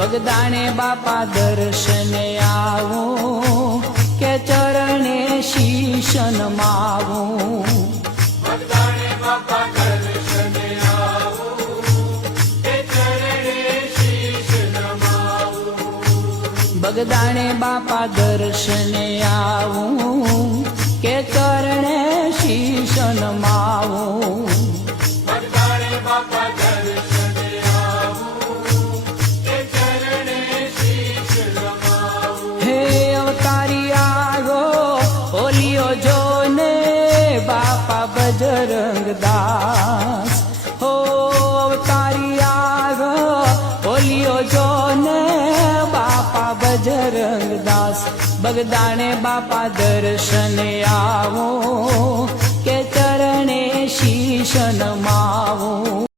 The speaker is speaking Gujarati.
બગદાણે બાપા દર્શને આવું કે ચરણે શીશ નમાવું બગદાણે બાપા દર્શને આવું કે ચરણે શીશ નમાવું બગદાણે બાપા દર્શને આવું કે ચરણે શીશ નમાવું બગદાણે બાપા દર્શને આવું કે ચરણે શીશ નમાવું હે અવતારી આવ્યો ઓલિયો જોને બાપા બજરંગ દાસ હો અવતારી આવ્યો ઓલિયો જોને બાપા બજરંગ દાસ બગદાણે બાપા દર્શને આવો કે ચરણે શીશ નમાવો।